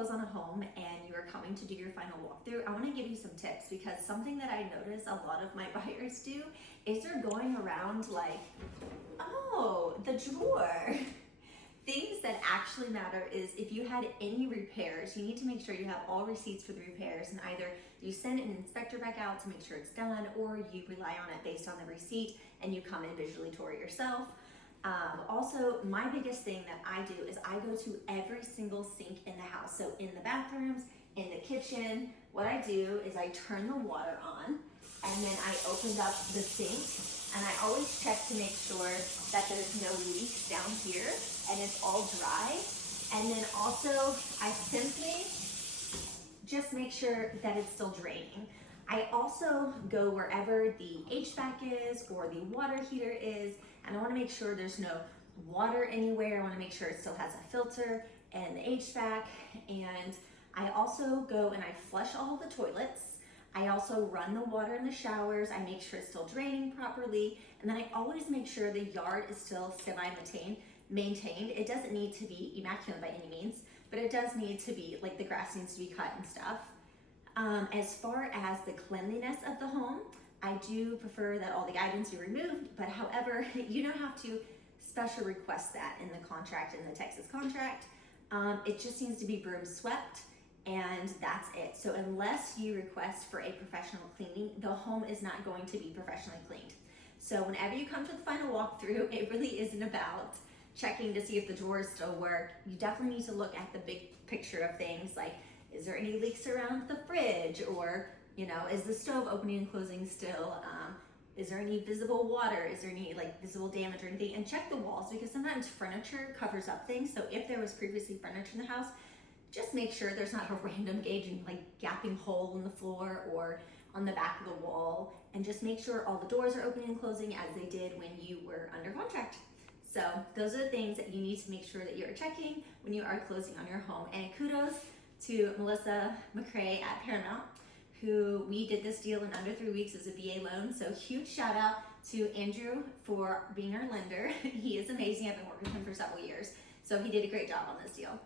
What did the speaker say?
close on a home and you are coming to do your final walkthrough, I want to give you some tips, because something that I notice a lot of my buyers do is they're going around like, oh, the drawer. Things that actually matter is if you had any repairs, you need to make sure you have all receipts for the repairs, and either you send an inspector back out to make sure it's done, or you rely on it based on the receipt and you come and visually tour it yourself. Also, my biggest thing that I do is I go to every single sink in the house. So in the bathrooms, in the kitchen, what I do is I turn the water on and then I open up the sink, and I always check to make sure that there's no leaks down here and it's all dry. And then also I simply just make sure that it's still draining. I also go wherever the HVAC is or the water heater is, and I want to make sure there's no water anywhere. I want to make sure it still has a filter and the HVAC. And I also go and I flush all the toilets. I also run the water in the showers. I make sure it's still draining properly. And then I always make sure the yard is still semi-maintained. It doesn't need to be immaculate by any means, but it does need to be, like, the grass needs to be cut and stuff. As far as the cleanliness of the home, I do prefer that all the items be removed, but however, you don't have to special request that in the contract, in the Texas contract. It just needs to be broom swept, and that's it. So unless you request for a professional cleaning, the home is not going to be professionally cleaned. So whenever you come to the final walkthrough, it really isn't about checking to see if the drawers still work. You definitely need to look at the big picture of things, like, is there any leaks around the fridge, or, you know, is the stove opening and closing still? Is there any visible water? Is there any, like, visible damage or anything? And check the walls, because sometimes furniture covers up things. So if there was previously furniture in the house, just make sure there's not a random gauging, like, gapping hole in the floor or on the back of the wall, and just make sure all the doors are opening and closing as they did when you were under contract. So those are the things that you need to make sure that you're checking when you are closing on your home. And kudos to Melissa McCray at Paramount, who we did this deal in under 3 weeks as a VA loan. So huge shout out to Andrew for being our lender. He is amazing. I've been working with him for several years. So he did a great job on this deal.